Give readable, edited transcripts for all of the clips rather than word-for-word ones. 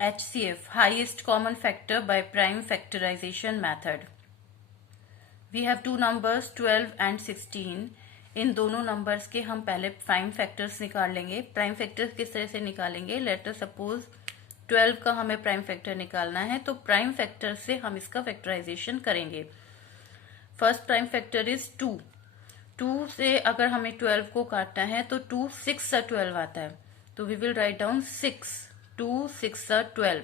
HCF, highest common factor by prime factorization method. We have two numbers 12 and 16. इन दोनों numbers के हम पहले prime factors निकाल लेंगे. प्राइम फैक्टर्स किस तरह से निकालेंगे? लेट अस सपोज 12 का हमें प्राइम फैक्टर निकालना है, तो प्राइम फैक्टर से हम इसका फैक्टराइजेशन करेंगे. First prime factor is 2. 2 से अगर हमें 12 को काटना है तो 2 6 12 आता है, तो we will write down 6. 2 6 12.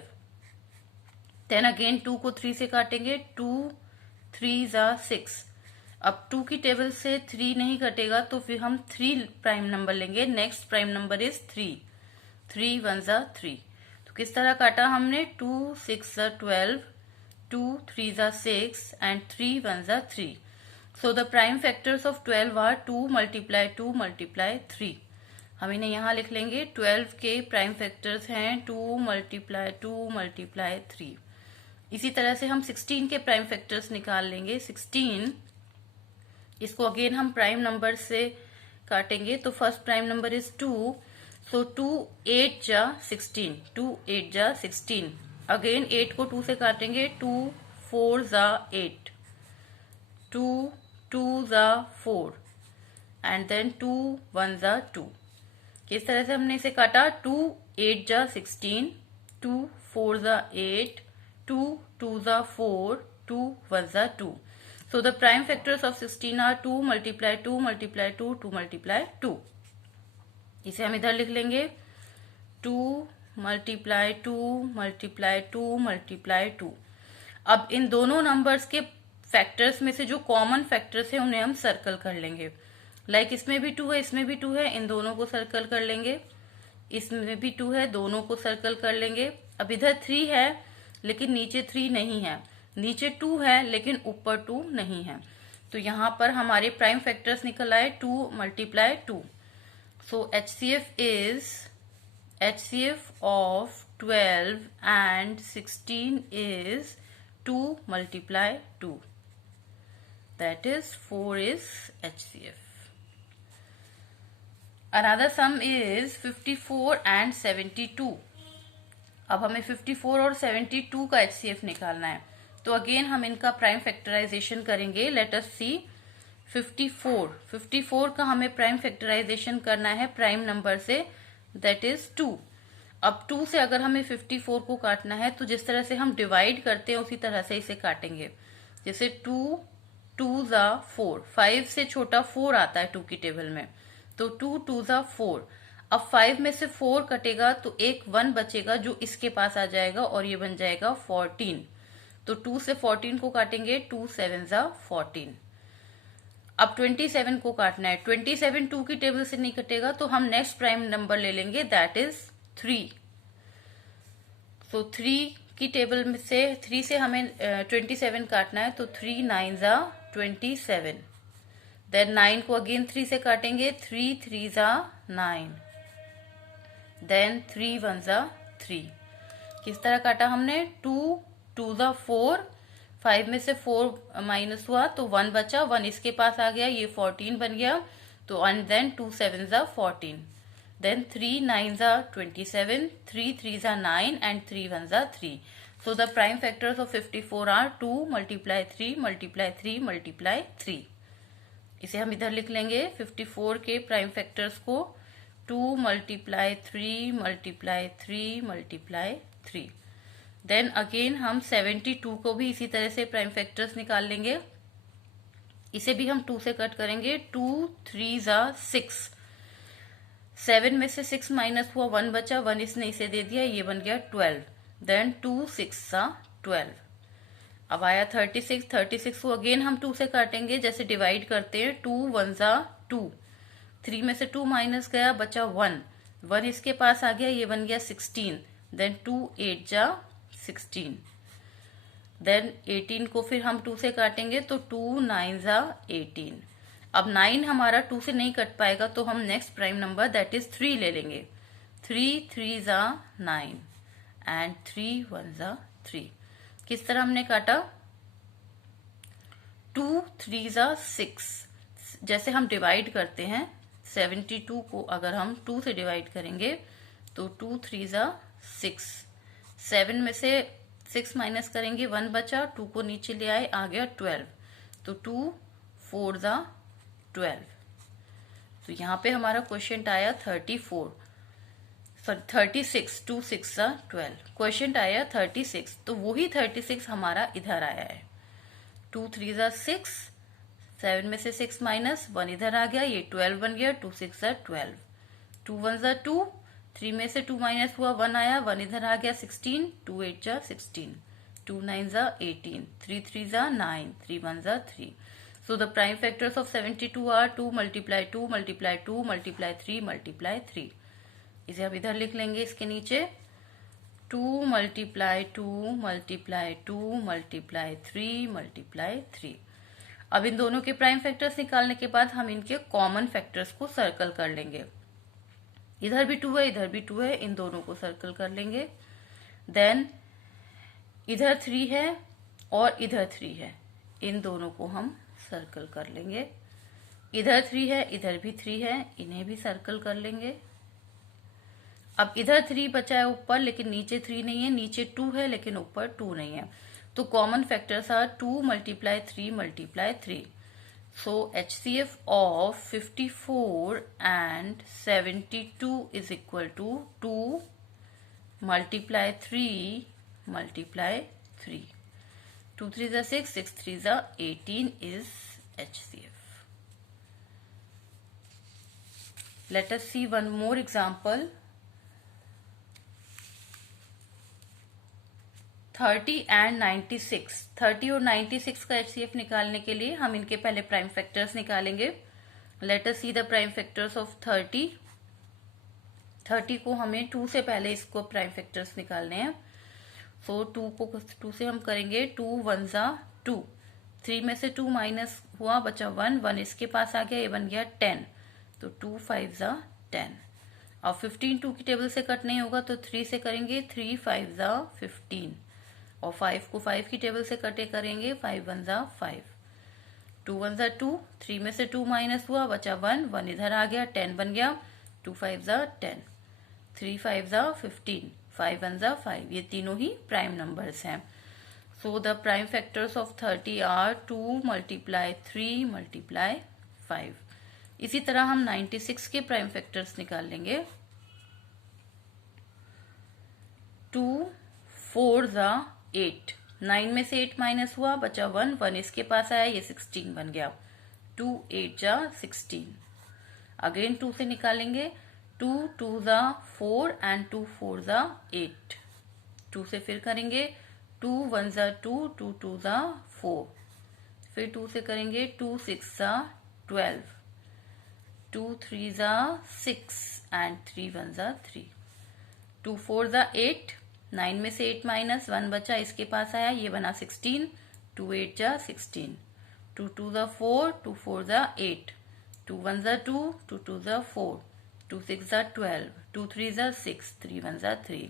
Then again 2 को 3 से काटेंगे. 2 3 6. अब 2 की टेबल से 3 नहीं कटेगा, तो फिर हम 3 प्राइम नंबर लेंगे. Next prime number is 3. 3 1 3. तो किस तरह काटा हमने? 2 6 12, 2 3 6 and 3 1 3. So the prime factors of 12 are 2 multiply 2 multiply 3. हम इन्हें यहाँ लिख लेंगे. 12 के प्राइम फैक्टर्स हैं 2 मल्टीप्लाई 2 मल्टीप्लाई 3. इसी तरह से हम 16 के प्राइम फैक्टर्स निकाल लेंगे. 16, इसको अगेन हम प्राइम नंबर से काटेंगे. तो फर्स्ट प्राइम नंबर इज 2. सो 2 8 जा 16. 2 8 जा 16. अगेन 8 को 2 से काटेंगे. 2 4 जा 8. 2 2 जा 4 एंड देन 2 1 जा 2. किस तरह से हमने इसे काटा? 2 8 जा 16, 2 4 जा 8, 2 2 जा 4, 2 1 जा 2. So the prime factors of 16 are 2 multiply 2 multiply 2 2 multiply 2. इसे हम इधर लिख लेंगे. 2 multiply 2 multiply 2 multiply 2. अब इन दोनों नंबर्स के फैक्टर्स में से जो कॉमन फैक्टर्स हैं उन्हें हम सर्कल कर लेंगे. लाइक इसमें भी 2 है, इसमें भी 2 है, इन दोनों को सर्कल कर लेंगे. इसमें भी 2 है, दोनों को सर्कल कर लेंगे. अब इधर 3 है लेकिन नीचे 3 नहीं है. नीचे 2 है लेकिन ऊपर 2 नहीं है. तो यहाँ पर हमारे प्राइम फैक्टर्स निकल आए 2 multiply 2. So HCF of 12 and 16 is 2 multiply 2. That is 4 is HCF. Another sum is 54 and 72. अब हमें 54 और 72 का HCF निकालना है. तो अगेन हम इनका प्राइम फैक्टराइजेशन करेंगे. लेट अस सी. 54 का हमें प्राइम फैक्टराइजेशन करना है प्राइम नंबर से, दैट इज 2. अब 2 से अगर हमें 54 को काटना है तो जिस तरह से हम डिवाइड करते हैं उसी तरह से इसे काटेंगे. जैसे 2 2 जा 4, 5 से छोटा 4 आता है 2 की टेबल में, तो 2 2 जा 4. अब 5 में से 4 कटेगा तो एक 1 बचेगा जो इसके पास आ जाएगा और ये बन जाएगा 14. तो 2 से 14 को काटेंगे. 2 7 जा 14. अब 27 को काटना है. 27 2 की टेबल से नहीं कटेगा, तो हम नेक्स्ट प्राइम नंबर ले लेंगे, दैट इज 3. सो 3 की टेबल में से 3 से हमें 27 काटना है, तो 3 9 जा 27. देन 9 को अगेन 3 से काटेंगे. 3 3 जा 9. देन 3 1 जा 3. किस तरह काटा हमने? 2 2 जा 4. 5 में से 4 माइनस हुआ तो 1 बचा. 1 इसके पास आ गया, ये 14 बन गया. तो एंड देन 2 7 जा 14. देन 3 9 जा 27, 3 3 जा 9 एंड 3 1 जा 3. So the prime factors of 54 are 2 multiply 3 multiply 3 multiply 3. इसे हम इधर लिख लेंगे. 54 के प्राइम फैक्टर्स को 2 multiply 3 multiply 3 multiply 3. Then again हम 72 को भी इसी तरह से प्राइम फैक्टर्स निकाल लेंगे. इसे भी हम 2 से कट करेंगे. 2 3 जा 6. 7 में से 6 माइनस हुआ, 1 बचा. 1 इसने इसे दे दिया, ये बन गया 12. देन 2 6 जा 12. अब आया 36. 36 को अगेन हम 2 से काटेंगे, जैसे डिवाइड करते हैं. 2 1 जा 2. 3 में से 2 माइनस गया, बचा 1. 1 इसके पास आ गया, ये बन गया 16. देन 2 8 जा 16. देन 18 को फिर हम 2 से काटेंगे, तो 2 9 जा 18. अब 9 हमारा 2 से नहीं कट पाएगा, तो हम next prime number that is 3 ले लेंगे. 3 3 जा 9 एंड 3 1 जा 3. किस तरह हमने काटा? 2 3 जा 6. जैसे हम डिवाइड करते हैं, 72 को अगर हम 2 से डिवाइड करेंगे तो 2 3 जा 6. 7 में से 6 माइनस करेंगे 1 बचा, 2 को नीचे ले आए, आ गया 12। तो 2 4 ज़ा 12। तो यहाँ पे हमारा क्वेश्चन आया 34, सॉरी 36, 2 6 ज़ा 12। क्वेश्चन आया 36, तो वही 36 हमारा इधर आया है। 2 3 ज़ा 6, 7 में से 6 माइनस 1 इधर आ गया, ये 12 बन गया। 2 6 ज़ा 12, 2 1 ज़ा 2, 3 में से 2 माइनस हुआ 1 आया, 1 इधर आ गया 16, 2 8 ज़ा 16, 2 9 ज़ा 18, 3 3 ज़ा 9, 3 1 ज़ा 3। So the prime factors of 72 are 2 multiply 2 multiply 2 multiply 3 multiply 3। इसे अब इधर लिख लेंगे इसके नीचे 2 multiply 2 multiply 2 multiply 3 multiply 3। अब इन दोनों के प्राइम फैक्टर्स निकालने के बाद हम इनके कॉमन फैक्टर्स को सर्कल कर लेंगे। इधर भी 2 है, इधर भी 2 है, इन दोनों को सर्कल कर लेंगे। देन इधर 3 है और इधर 3 है, इन दोनों को हम सर्कल कर लेंगे। इधर 3 है, इधर भी 3 है, इन्हें भी सर्कल कर लेंगे। अब इधर 3 बचा है ऊपर, लेकिन नीचे 3 नहीं है, नीचे 2 है लेकिन ऊपर 2 नहीं है। तो common factors are 2 multiply 3 multiply 3। So HCF of 54 and 72 is equal to 2 multiply 3 multiply 3। 2 3 is 6, 6 3 is 18 is HCF। Let us see one more example। 30 and 96, 30 और 96 का HCF निकालने के लिए हम इनके पहले प्राइम फैक्टर्स निकालेंगे। Let us see the prime factors of 30। 30 को हमें 2 से पहले इसको प्राइम फैक्टर्स निकालने हैं। सो 2 से हम करेंगे 2 1 ज़ा 2, 3 में से 2 माइनस हुआ, बचा 1, 1 इसके पास आ गया, ये बन गया 10। तो 2 5 ज़ा 10। अब 15 2 की टेबल से कट नहीं होगा, तो 3 से करेंगे, 3 5 ज़ा 15, और 5 को 5 की टेबल से कटे करेंगे, 5 1 ज़ा 5, 2 1 ज़ा 2, 3 में से 2 माइनस हुआ, बचा 1, 1 इधर आ गया, 10 बन गया। 2 5 ज़ा 10, 3 5 ज़ा 15, 5 1 ज़ा 5। ये तीनों ही प्राइम नंबर्स हैं। So the prime factors of 30 are 2 multiply 3 multiply 5। इसी तरह हम 96 के प्राइम फैक्टर्स निकाल लेंगे। 2 4 ज़ा 8, 9 में से 8 माइनस हुआ, बचा 1, 1 इसके पास आया, ये 16 बन गया। 2 8 ज़ा 16। अगेन 2 से निकालेंगे, 2 2 ज़ा 4 एंड 2 4 ज़ा 8। 2 से फिर करेंगे, 2 1 ज़ा 2, 2 2 ज़ा 4। फिर 2 से करेंगे, 2 6 ज़ा 12, 2 3 ज़ा 6 एंड 3 1 ज़ा 3। 2 4 ज़ा 8, 9 में से 8 माइनस 1 बचा, इसके पास आया, ये बना 16। 2 8 ज़ा 16, 2 2 ज़ा 4, 2 4 ज़ा 8, 2 1 ज़ा 2, 2 2 ज़ा 4, 2 6 ज़ा 12, 2 3 ज़ा 6, 3 1 ज़ा 3।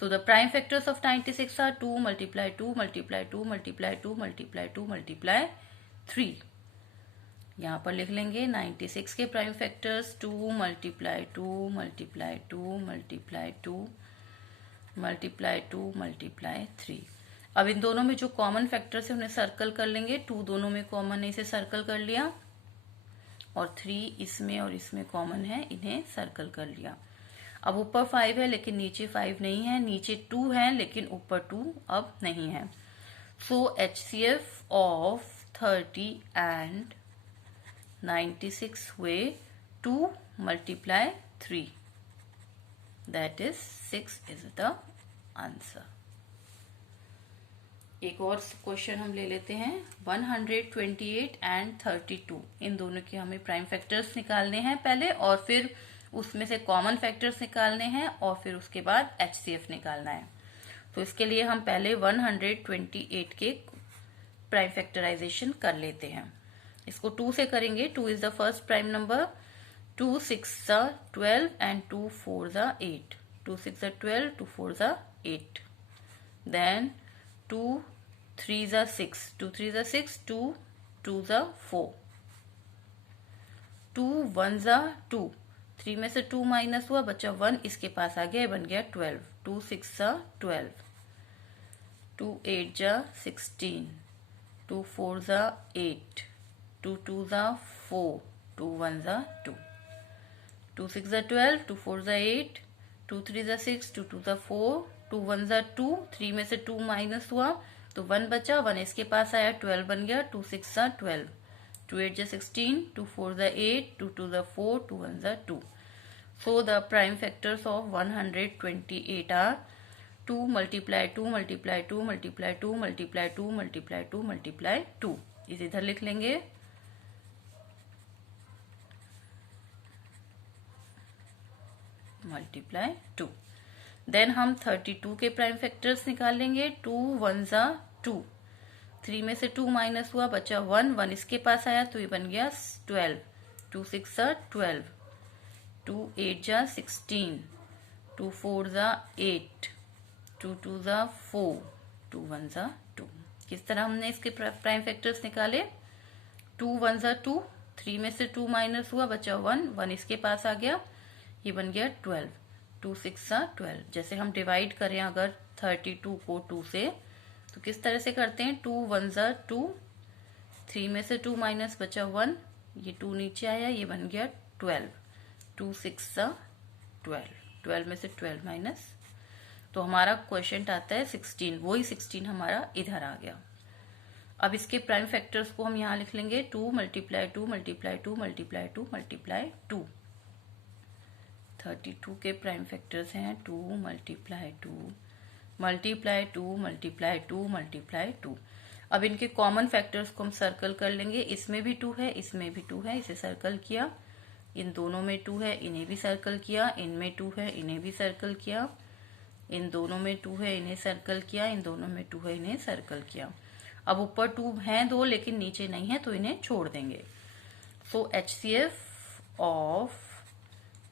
So the prime factors of 96 are 2 multiply 2 multiply 2 multiply 2 multiply 2 multiply 3। यहाँ पर लिख लेंगे 96 के prime factors 2 multiply 2 multiply 2 multiply 2 multiply 2 multiply 3। अब इन दोनों में जो कॉमन फैक्टर्स है उन्हें सर्कल कर लेंगे। 2 दोनों में कॉमन है, इसे सर्कल कर लिया, और 3 इसमें और इसमें कॉमन है, इन्हें सर्कल कर लिया। अब ऊपर 5 है लेकिन नीचे 5 नहीं है, नीचे 2 है लेकिन ऊपर 2 अब नहीं है। सो HCF ऑफ 30 एंड 96 हुए 2 multiply 3, that is 6 is the answer. एक और क्वेश्चन हम ले लेते हैं। 128 एंड 32, इन दोनों के हमें प्राइम फैक्टर्स निकालने हैं पहले, और फिर उसमें से कॉमन फैक्टर्स निकालने हैं, और फिर उसके बाद HCF निकालना है। तो इसके लिए हम पहले 128 के प्राइम फैक्टराइजेशन कर लेते हैं। इसको 2 से करेंगे। 2 is the first prime number, 2 6 ज़ा 12 एंड 2 4 ज़ा 8, 2 6 ज़ा 12, 2 4 ज़ा 8। देन 2 3 ज़ा 6, 2 3 ज़ा 6, 2 2 ज़ा 4, 2 1 ज़ा 2, 3 में से 2 माइनस हुआ, बचा 1, इसके पास आ गया, बन गया 12। 2 6 जा 12, 2 8 जा 16, 2 4 जा 8, 2 2 जा 4, 2 1 जा 2, 2 6 जा 12, 2 4 जा 8, 2 3 जा 6, 2 2 जा 4, 2 1 जा 2, 3 में से 2 माइनस हुआ तो 1 बचा, 1 इसके पास आया, 12 बन गया। 2 6 जा 12, 2 8 जा 16, 2 4 जा 8, 2 2 जा 4, 2 1 जा 2। So the prime factors of 128 are 2 multiply 2 multiply 2 multiply 2 multiply 2 multiply 2 multiply 2। इसे इधर लिख लेंगे। multiply 2। देन हम 32 के प्राइम फैक्टर्स निकाल लेंगे। 2 1 जा 2, 3 में से 2 माइनस हुआ, बचा 1, 1 इसके पास आया तो ये बन गया 12। 2 6 जा 12, 2 8 जा 16, 2 4 जा 8, 2 2 जा 4, 2 1 जा 2। किस तरह हमने इसके प्राइम फैक्टर्स निकाले? 2 1 जा 2, 3 में से 2 माइनस हुआ, बचा 1, 1 इसके पास आ गया, ये बन गया 12। 2 6 जा 12। जैसे हम डिवाइड करें अगर 32 को 2 से तो किस तरह से करते हैं? 2 1 जा 2, 3 में से 2 माइनस बचा 1, ये 2 नीचे आया, ये बन गया 12। 2 6 जा 12, 12 में से 12 माइनस, तो हमारा क्वेश्चन आता है 16। वही 16 हमारा इधर आ गया। अब इसके प्राइम फैक्टर्स को हम यहाँ लिख लेंगे। 2 मल्टीप्लाई 2 मल्टीप्लाई 2 मल्टीप्लाई 2 मल्टीप्लाई 2। 32 के प्राइम फैक्टर्स हैं 2 मल्टीप्लाई 2 मल्टीप्लाई 2 मल्टीप्लाई 2 मल्टीप्लाई 2। अब इनके कॉमन फैक्टर्स को हम सर्कल कर लेंगे। इसमें भी 2 है, इसमें भी 2 है, इसे सर्कल किया। इन दोनों में 2 है, इन्हें भी सर्कल किया। इनमें 2 है, इन्हें भी सर्कल किया। इन दोनों में 2 है, इन्हें सर्कल किया। इन दोनों में 2 है, इन्हें सर्कल किया। अब ऊपर 2 हैं 2 लेकिन नीचे नहीं है तो इन्हें छोड़ देंगे। सो HCF ऑफ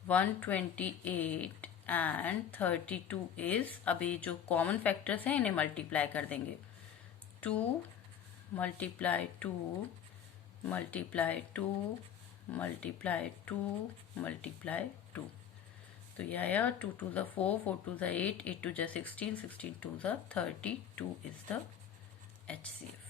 128 एंड 32 इज, अभी जो कॉमन फैक्टर्स हैं इन्हें मल्टीप्लाई कर देंगे। 2 मल्टीप्लाई 2 मल्टीप्लाई 2 मल्टीप्लाई 2 मल्टीप्लाई 2, तो ये आया 2 2 जा 4, 4 2 जा 8, 8 2 जा 16, 16 2 जा 32 इज द HCF।